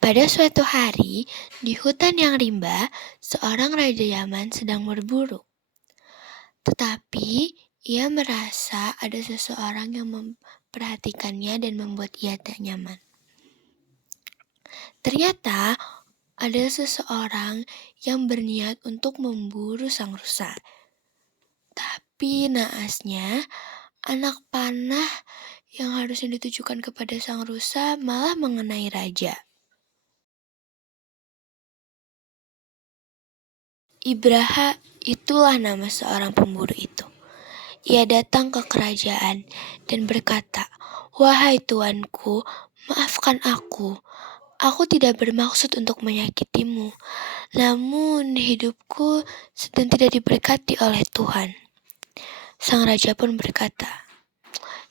Pada suatu hari, di hutan yang rimba, seorang raja Yaman sedang berburu. Tetapi, ia merasa ada seseorang yang memperhatikannya dan membuat ia tak nyaman. Ternyata, ada seseorang yang berniat untuk memburu sang rusa. Tapi naasnya, anak panah yang harusnya ditujukan kepada sang rusa malah mengenai raja. Ibraha, itulah nama seorang pemburu itu. Ia datang ke kerajaan dan berkata, "Wahai tuanku, maafkan aku. Aku tidak bermaksud untuk menyakitimu. Namun hidupku sedang tidak diberkati oleh Tuhan." Sang raja pun berkata,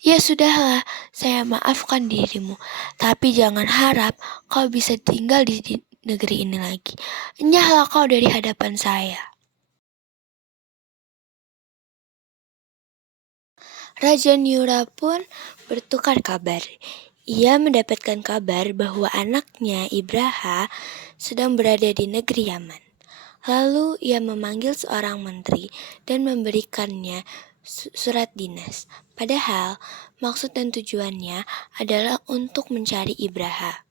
"Ya sudahlah, saya maafkan dirimu. Tapi jangan harap kau bisa tinggal di negeri ini lagi. Enyahlah kau dari hadapan saya." Raja Niura pun bertukar kabar. Ia mendapatkan kabar bahwa anaknya Ibraha sedang berada di negeri Yaman. Lalu ia memanggil seorang menteri dan memberikannya surat dinas. Padahal maksud dan tujuannya adalah untuk mencari Ibraha.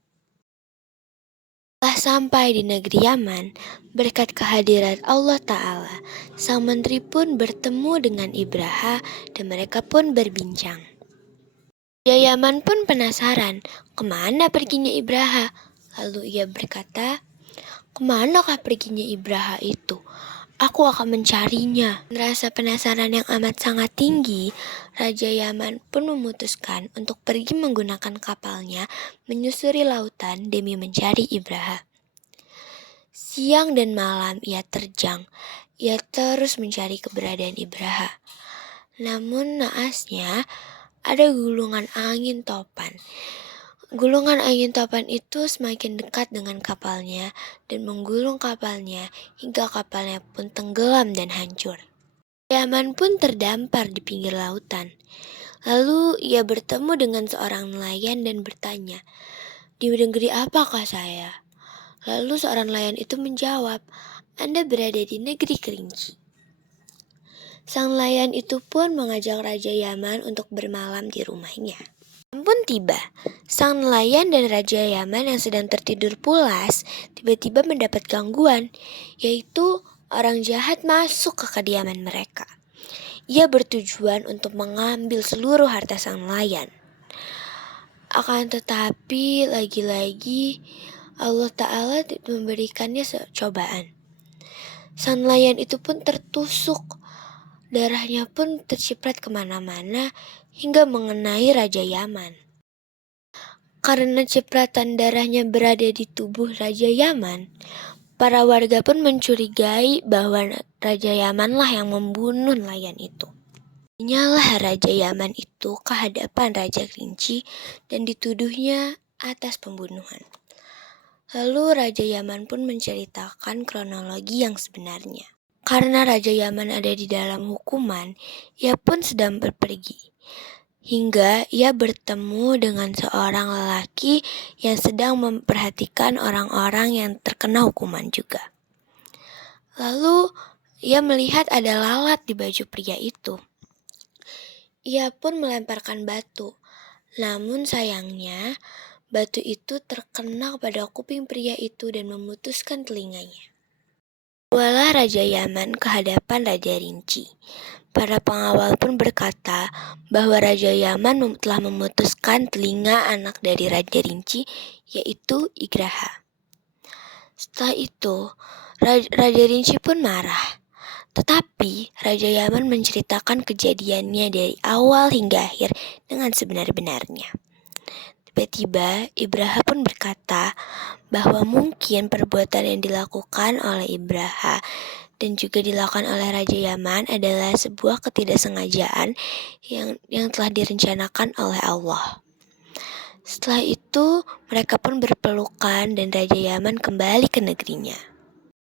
Setelah sampai di negeri Yaman, berkat kehadiran Allah Ta'ala, sang menteri pun bertemu dengan Ibraha dan mereka pun berbincang. Raja Yaman pun penasaran, kemana perginya Ibraha? Lalu ia berkata, "Kemanakah perginya Ibraha itu? Aku akan mencarinya." Rasa penasaran yang amat sangat tinggi, Raja Yaman pun memutuskan untuk pergi menggunakan kapalnya menyusuri lautan demi mencari Ibraha. Siang dan malam ia terjang. Ia terus mencari keberadaan Ibraha. Namun naasnya, ada gulungan angin topan. Gulungan angin topan itu semakin dekat dengan kapalnya dan menggulung kapalnya hingga kapalnya pun tenggelam dan hancur. Yaman pun terdampar di pinggir lautan. Lalu ia bertemu dengan seorang nelayan dan bertanya, "Di negeri apakah saya?" Lalu seorang nelayan itu menjawab, "Anda berada di negeri Kerinci." Sang nelayan itu pun mengajak Raja Yaman untuk bermalam di rumahnya. Pun tiba, sang nelayan dan Raja Yaman yang sedang tertidur pulas tiba-tiba mendapat gangguan, yaitu orang jahat masuk ke kediaman mereka. Ia bertujuan untuk mengambil seluruh harta sang nelayan. Akan tetapi lagi-lagi Allah Ta'ala memberikannya cobaan. Sang nelayan itu pun tertusuk. Darahnya pun terciprat kemana-mana hingga mengenai Raja Yaman. Karena cipratan darahnya berada di tubuh Raja Yaman, para warga pun mencurigai bahwa Raja Yamanlah yang membunuh nelayan itu. Nyalah Raja Yaman itu ke hadapan Raja Kerinci dan dituduhnya atas pembunuhan. Lalu Raja Yaman pun menceritakan kronologi yang sebenarnya. Karena Raja Yaman ada di dalam hukuman, ia pun sedang berpergi. Hingga ia bertemu dengan seorang lelaki yang sedang memperhatikan orang-orang yang terkena hukuman juga. Lalu ia melihat ada lalat di baju pria itu. Ia pun melemparkan batu. Namun sayangnya, batu itu terkena pada kuping pria itu dan memutuskan telinganya. Bawalah Raja Yaman ke hadapan Raja Rinci. Para pengawal pun berkata bahwa Raja Yaman telah memutuskan telinga anak dari Raja Rinci, yaitu Igraha. Setelah itu, Raja Rinci pun marah. Tetapi Raja Yaman menceritakan kejadiannya dari awal hingga akhir dengan sebenar-benarnya. Tiba-tiba Ibraha pun berkata bahwa mungkin perbuatan yang dilakukan oleh Ibraha dan juga dilakukan oleh Raja Yaman adalah sebuah ketidaksengajaan yang telah direncanakan oleh Allah. Setelah itu mereka pun berpelukan dan Raja Yaman kembali ke negerinya.